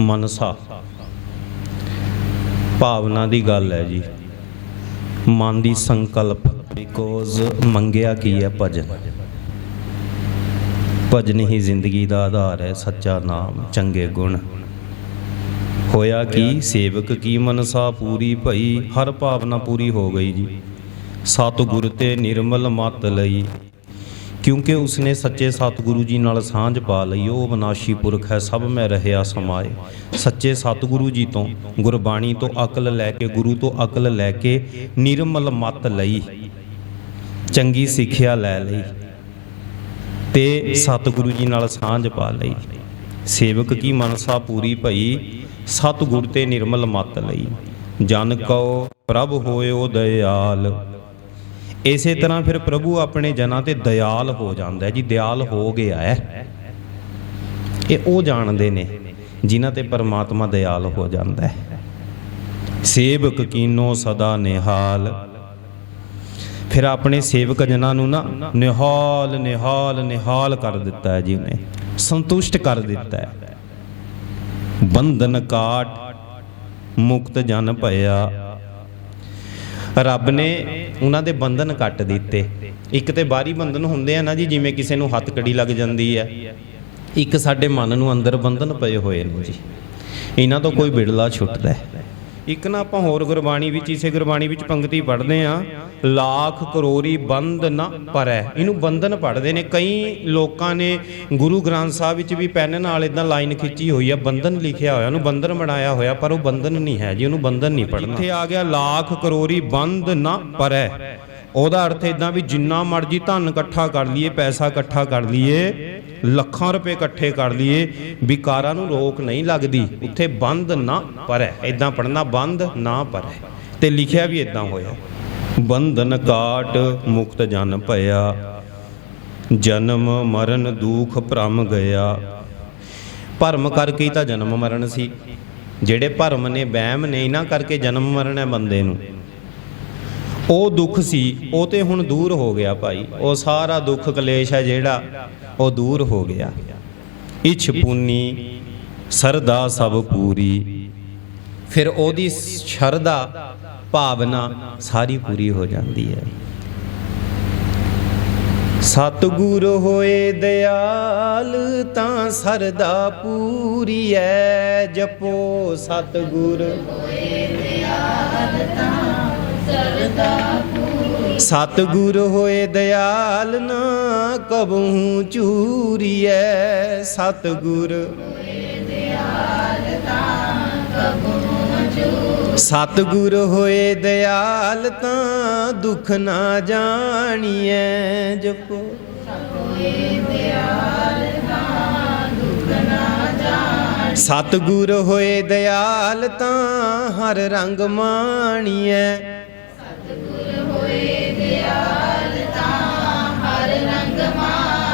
ਮਨਸਾ। ਭਾਵਨਾ ਦੀ ਗੱਲ ਹੈ ਜੀ। ਮਨ ਦੀ ਸੰਕਲਪ ਬਿਕੋਜ਼ ਮੰਗਿਆ ਕੀ ਹੈ ਭਜਨ। ਭਜਨ ਹੀ ਜ਼ਿੰਦਗੀ ਦਾ ਆਧਾਰ ਹੈ, ਸੱਚਾ ਨਾਮ, ਚੰਗੇ ਗੁਣ। ਹੋਇਆ ਕੀ, ਸੇਵਕ ਕੀ ਮਨਸਾ ਪੂਰੀ ਭਈ, ਹਰ ਭਾਵਨਾ ਪੂਰੀ ਹੋ ਗਈ ਜੀ। ਸਤਿਗੁਰ ਤੇ ਨਿਰਮਲ ਮਤ ਲਈ। ਕਿਉਂਕਿ ਉਸਨੇ ਸੱਚੇ ਸਤਿਗੁਰੂ ਜੀ ਨਾਲ ਸਾਂਝ ਪਾ ਲਈ, ਉਹ ਵਿਨਾਸ਼ੀ ਪੁਰਖ ਹੈ, ਸਭ ਮੈਂ ਰਹਿਆ ਸਮਾਏ। ਸੱਚੇ ਸਤਿਗੁਰੂ ਜੀ ਤੋਂ ਗੁਰਬਾਣੀ ਤੋਂ ਅਕਲ ਲੈ ਕੇ, ਗੁਰੂ ਤੋਂ ਅਕਲ ਲੈ ਕੇ ਨਿਰਮਲ ਮਤ ਲਈ, ਚੰਗੀ ਸਿੱਖਿਆ ਲੈ ਲਈ ਤੇ ਸਤਿਗੁਰੂ ਜੀ ਨਾਲ ਸਾਂਝ ਪਾ ਲਈ। ਸੇਵਕ ਕੀ ਮਨਸਾ ਪੂਰੀ ਭਈ, ਸਤਿਗੁਰ ਤੇ ਨਿਰਮਲ ਮਤ ਲਈ। ਜਨ ਕਉ ਪ੍ਰਭ ਹੋਇਓ ਦਇਆਲ ਇਸੇ ਤਰ੍ਹਾਂ ਫਿਰ ਪ੍ਰਭੂ ਆਪਣੇ ਜਨਾਂ ਤੇ ਦਇਆਲ ਹੋ ਜਾਂਦਾ ਜੀ, ਦਿਆਲ ਹੋ ਗਿਆ ਹੈ। ਇਹ ਉਹ ਜਾਣਦੇ ਨੇ ਜਿਨ੍ਹਾਂ ਤੇ ਪਰਮਾਤਮਾ ਦਿਆਲ ਹੋ ਜਾਂਦਾ ਹੈ। ਸੇਵਕ ਕੀਨੋ ਸਦਾ ਨਿਹਾਲ। ਫਿਰ ਆਪਣੇ ਸੇਵਕ ਜਨਾਂ ਨੂੰ ਨਾ ਨਿਹਾਲ ਨਿਹਾਲ ਨਿਹਾਲ ਕਰ ਦਿੱਤਾ ਹੈ ਜੀ ਉਹਨੇ। ਸੰਤੁਸ਼ਟ ਕਰ ਦਿੱਤਾ ਹੈ। ਬੰਧਨ ਕਾਟ ਮੁਕਤ ਜਨ ਭਇਆ। ਰੱਬ ਨੇ ਉਹਨਾਂ ਦੇ ਬੰਧਨ ਕੱਟ ਦਿੱਤੇ। ਇੱਕ ਤੇ ਬਾਹਰੀ ਬੰਧਨ ਹੁੰਦੇ ਆ ਨਾ ਜੀ, ਜਿਵੇਂ ਕਿਸੇ ਨੂੰ ਹੱਥ ਕੜੀ ਲੱਗ ਜਾਂਦੀ ਹੈ ਇੱਕ ਸਾਡੇ ਮਨ ਨੂੰ ਅੰਦਰ ਬੰਧਨ ਪਏ ਹੋਏ ਨੇ ਜੀ। ਇਹਨਾਂ ਤੋਂ ਕੋਈ ਬਿੜਲਾ ਛੁੱਟਦਾ ਹੈ। ਇੱਕ ਨਾ ਆਪਾਂ ਹੋਰ ਗੁਰਬਾਣੀ ਵਿੱਚ, ਇਸੇ ਗੁਰਬਾਣੀ ਵਿੱਚ ਪੰਕਤੀ ਪੜ੍ਹਦੇ ਆ ਲੱਖ ਕਰੋੜੀ ਬੰਦ ਨਾ ਪਰੈ। ਇਹਨੂੰ ਬੰਧਨ ਪੜ੍ਹਦੇ ਨੇ। ਕਈ ਲੋਕਾਂ ਨੇ ਗੁਰੂ ਗ੍ਰੰਥ ਸਾਹਿਬ ਵਿੱਚ ਵੀ ਪੈਨ ਨਾਲ ਇਦਾਂ ਲਾਈਨ ਖਿੱਚੀ ਹੋਈ ਆ, ਬੰਧਨ ਲਿਖਿਆ ਹੋਇਆ। ਉਹਨੂੰ ਬੰਧਨ ਬਣਾਇਆ ਹੋਇਆ, ਪਰ ਉਹ ਬੰਧਨ ਨਹੀਂ ਹੈ ਜੀ। ਉਹਨੂੰ ਬੰਧਨ ਨਹੀਂ ਪੜ੍ਹਨਾ। ਇੱਥੇ ਆ ਗਿਆ, ਲੱਖ ਕਰੋੜੀ ਬੰਦ ਨਾ ਪਰੈ। ਉਹਦਾ ਅਰਥ ਇਦਾਂ ਵੀ ਜਿੰਨਾ ਮਰਜ਼ੀ ਧਨ ਇਕੱਠਾ ਕਰ ਲਈਏ, ਪੈਸਾ ਇਕੱਠਾ ਕਰ ਲਈਏ ਲੱਖਾਂ ਰੁਪਏ ਇਕੱਠੇ ਕਰ ਲਈਏ, ਵਿਕਾਰਾਂ ਨੂੰ ਰੋਕ ਨਹੀਂ ਲੱਗਦੀ, ਉੱਥੇ ਬੰਦ ਨਾ ਪਰੈ। ਇਦਾਂ ਪੜਨਾ ਬੰਦ ਨਾ ਪਰੈ। ਤੇ ਲਿਖਿਆ ਵੀ ਇਦਾਂ ਹੋਇਆ। ਬੰਧਨ ਕਾਟ ਮੁਕਤ ਜਨ ਭਇਆ, ਜਨਮ ਮਰਨ ਦੁਖ ਭ੍ਰਮ ਗਿਆ। ਭਰਮ ਕਰਕੇ ਹੀ ਤਾਂ ਜਨਮ ਮਰਨ ਸੀ। ਜਿਹੜੇ ਭਰਮ ਨੇ, ਵਹਿਮ ਨੇ ਇਹਨਾਂ ਕਰਕੇ ਜਨਮ ਮਰਨ ਹੈ ਬੰਦੇ ਨੂੰ। ਉਹ ਦੁੱਖ ਸੀ, ਉਹ ਤੇ ਹੁਣ ਦੂਰ ਹੋ ਗਿਆ ਭਾਈ। ਉਹ ਸਾਰਾ ਦੁੱਖ ਕਲੇਸ਼ ਹੈ ਜਿਹੜਾ, ਉਹ ਦੂਰ ਹੋ ਗਿਆ। ਇਛ ਪੁੰਨੀ, ਸਰਦਾ ਸਭ ਪੂਰੀ। ਫਿਰ ਉਹਦੀ ਸ਼ਰਧਾ, ਭਾਵਨਾ ਸਾਰੀ ਪੂਰੀ ਹੋ ਜਾਂਦੀ ਹੈ। ਸਤਿਗੁਰ ਹੋਏ ਦਿਆਲ, ਤਾਂ ਸਰਦਾ ਪੂਰੀ ਐ ਜਪੋ ਸਤਿਗੁਰ। ਸਤਿਗੁਰ ਹੋਏ ਦਿਆਲ ਨਾ ਕਬਹੂ ਚੂਰੀਐ, ਸਤਿਗੁਰ ਸਤਿਗੁਰ ਹੋਏ ਦਿਆਲ ਤਾਂ ਦੁੱਖ ਨਾ ਜਾਣੀਐ, ਜਪੋ। ਸਤਿਗੁਰ ਹੋਏ ਦਿਆਲ ਤਾਂ ਹਰ ਰੰਗ ਮਾਣੀਐ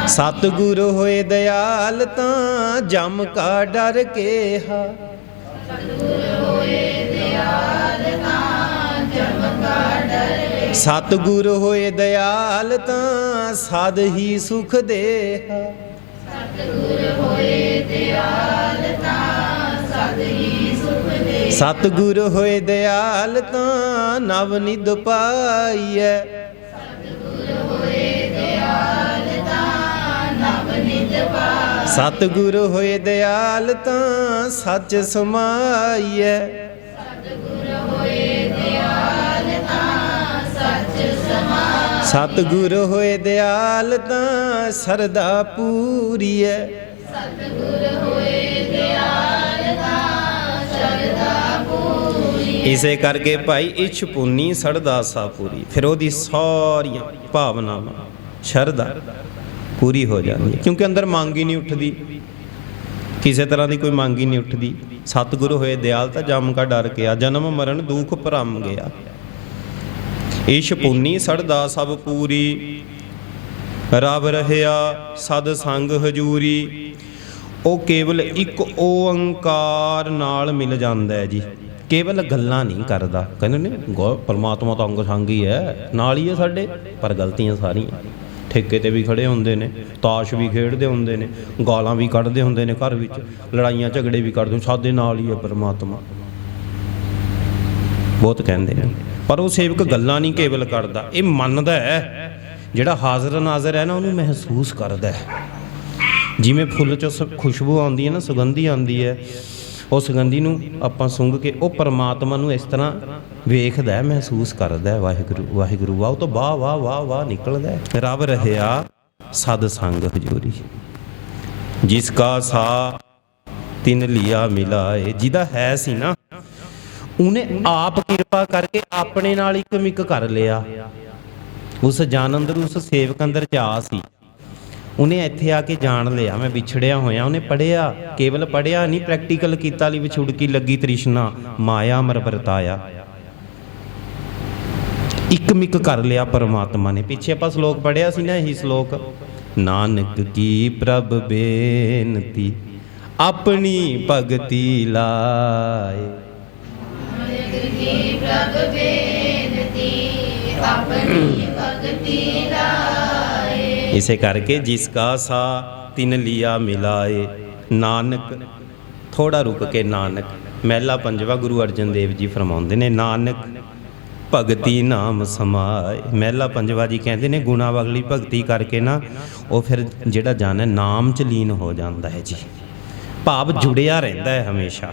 ਸਤਿਗੁਰ ਹੋਏ ਦਿਆਲ ਤਾਂ ਜਮ ਕਾ ਡਰ ਕੇਹਾ। ਸਤਿਗੁਰ ਹੋਏ ਦਿਆਲ ਤਾਂ ਸਦ ਹੀ ਸੁਖ ਦੇਹਾ। ਸਤਿਗੁਰ ਹੋਏ ਦਿਆਲ ਤਾਂ ਸਤਿਗੁਰ ਹੋਏ ਦਿਆਲ ਤਾਂ ਨਵ ਨਿਧ ਪਾਈਐ। ਸਤਿਗੁਰ ਹੋਏ ਦਿਆਲ ਤਾਂ ਸੱਚ ਸਮਾਈਐ। ਸਤਿਗੁਰ ਹੋਏ ਦਿਆਲ ਤਾਂ ਸਰਦਾ ਪੂਰੀਐ। ਇਸੇ ਕਰਕੇ ਭਾਈ ਇਛ ਛਪੂਨੀ ਸੜਦਾ ਸਾ ਪੂਰੀ। ਫਿਰ ਉਹਦੀ ਸਾਰੀਆਂ ਭਾਵਨਾਵਾਂ ਸ਼ਰਧਾ ਪੂਰੀ ਹੋ ਜਾਂਦੀ। ਹੈ ਕਿਉਂਕਿ ਅੰਦਰ ਮੰਗ ਹੀ ਨਹੀਂ ਉੱਠਦੀ। ਕਿਸੇ ਤਰ੍ਹਾਂ ਦੀ ਕੋਈ ਮੰਗ ਹੀ ਨਹੀਂ ਉੱਠਦੀ। ਸਤਿਗੁਰੂ ਹੋਏ ਦਿਆਲ ਤਾਂ ਜਮ ਕਾ ਡਰ ਗਿਆ, ਜਨਮ ਮਰਨ ਦੁੱਖ ਭਰਮ ਗਿਆ। ਇਸ਼ ਪੁੰਨੀ ਸੜਦਾ ਸਭ ਪੂਰੀ। ਰਬ ਰਹਿਆ ਸਦ ਸੰਗ ਹਜੂਰੀ। ਉਹ ਕੇਵਲ ਇੱਕ ਓੰਕਾਰ ਨਾਲ ਮਿਲ ਜਾਂਦਾ ਹੈ ਜੀ। ਕੇਵਲ ਗੱਲਾਂ ਨਹੀਂ ਕਰਦਾ। ਕਹਿੰਦੇ ਨੇ, ਗੋ, ਪਰਮਾਤਮਾ ਤਾਂ ਅੰਗ ਸੰਗ ਹੀ ਹੈ। ਨਾਲ ਹੀ ਹੈ ਸਾਡੇ, ਪਰ ਗਲਤੀਆਂ ਸਾਰੀਆਂ। ਠੇਕੇ ਤੇ ਵੀ ਖੜੇ ਹੁੰਦੇ ਨੇ, ਤਾਸ਼ ਵੀ ਖੇਡਦੇ ਹੁੰਦੇ ਨੇ, ਗਾਲਾਂ ਵੀ ਕੱਢਦੇ ਹੁੰਦੇ ਨੇ ਘਰ ਵਿੱਚ, ਲੜਾਈਆਂ ਝਗੜੇ ਵੀ ਕਰਦੇ ਸਾਡੇ ਨਾਲ ਹੀ ਹੈ ਪਰਮਾਤਮਾ। ਬਹੁਤ ਕਹਿੰਦੇ ਨੇ ਪਰ ਉਹ ਸੇਵਕ ਗੱਲਾਂ ਨਹੀਂ ਕੇਵਲ ਕਰਦਾ, ਇਹ ਮੰਨਦਾ ਹੈ। ਜਿਹੜਾ ਹਾਜ਼ਰ ਨਾਜ਼ਰ ਹੈ ਨਾ, ਉਹਨੂੰ ਮਹਿਸੂਸ ਕਰਦਾ ਹੈ। ਜਿਵੇਂ ਫੁੱਲ ਚੋਂ ਖੁਸ਼ਬੂ ਆਉਂਦੀ ਹੈ ਨਾ, ਸੁਗੰਧੀ ਆਉਂਦੀ ਹੈ ਉਹ ਸੁਗੰਧੀ ਨੂੰ ਆਪਾਂ ਸੁੰਘ ਕੇ ਉਹ ਪਰਮਾਤਮਾ ਨੂੰ ਇਸ ਤਰ੍ਹਾਂ ਵੇਖਦਾ ਹੈ, ਮਹਿਸੂਸ ਕਰਦਾ ਹੈ, ਵਾਹਿਗੁਰੂ ਵਾਹਿਗੁਰੂ, ਵਾਹ ਤੋਂ ਵਾਹ ਵਾਹ ਵਾਹ ਵਾਹ ਨਿਕਲਦਾ ਹੈ। ਰਬ ਰਹਿਆ ਸਦ ਸੰਗ ਹਜੂਰੀ। ਜਿਸ ਕਾ ਸਾ ਤਿਨ ਲਿਆ ਮਿਲਾਏ, ਜਿਹਦਾ ਹੈ ਸੀ ਨਾ, ਉਹਨੇ ਆਪ ਕਿਰਪਾ ਕਰਕੇ ਆਪਣੇ ਨਾਲ ਇੱਕ ਮਿਕ ਕਰ ਲਿਆ। ਉਸ ਜਾਨ ਅੰਦਰ ਉਸ ਸੇਵਕ ਅੰਦਰ ਜਾ ਸੀ। ਉਹਨੇ ਇੱਥੇ ਆ ਕੇ ਜਾਣ ਲਿਆ। ਮੈਂ ਵਿਛੜਿਆ ਹੋਇਆ, ਉਹਨੇ ਪੜਿਆ ਕੇਵਲ ਪੜਿਆ ਨਹੀਂ ਪ੍ਰੈਕਟੀਕਲ ਕੀਤਾ ਲਈ ਵਿਛੁੜਕੀ ਲੱਗੀ ਤ੍ਰਿਸ਼ਨਾ, ਮਾਇਆ ਮਰ ਵਰਤਾਇਆ। ਇੱਕ ਮਿਕ ਕਰ ਲਿਆ ਪਰਮਾਤਮਾ ਨੇ। ਪਿੱਛੇ ਆਪਾਂ ਸ਼ਲੋਕ ਪੜਿਆ ਸੀ ਨਾ ਇਹੀ ਸ਼ਲੋਕ, ਨਾਨਕ ਕੀ ਪ੍ਰਭ ਬੇਨਤੀ, ਆਪਣੀ ਭਗਤੀ ਲਾਏ। ਕੀ ਪ੍ਰਭ ਬੇਨਤੀ, ਆਪਣੀ ਭਗਤੀ ਲਾਏ ਇਸੇ ਕਰਕੇ ਜਿਸ ਕਾ ਸਾ ਤਿਨ ਲਿਆ ਮਿਲਾਏ। ਨਾਨਕ ਥੋੜਾ ਰੁਕ ਕੇ ਨਾਨਕ। ਮਹਿਲਾ ਪੰਜਵਾ ਗੁਰੂ ਅਰਜਨ ਦੇਵ ਜੀ ਫਰਮਾਉਂਦੇ ਨੇ, ਨਾਨਕ, ਭਗਤੀ ਨਾਮ ਸਮਾਏ। ਮਹਿਲਾ ਪੰਜਵਾ ਜੀ ਕਹਿੰਦੇ ਨੇ, ਗੁਣਾ ਵਗਲੀ ਭਗਤੀ ਕਰਕੇ ਨਾ, ਉਹ ਫਿਰ ਜਿਹੜਾ ਜਨ ਹੈ ਨਾਮ ਚ ਲੀਨ ਹੋ ਜਾਂਦਾ ਹੈ ਜੀ। ਭਾਵ ਜੁੜਿਆ ਰਹਿੰਦਾ ਹੈ ਹਮੇਸ਼ਾ।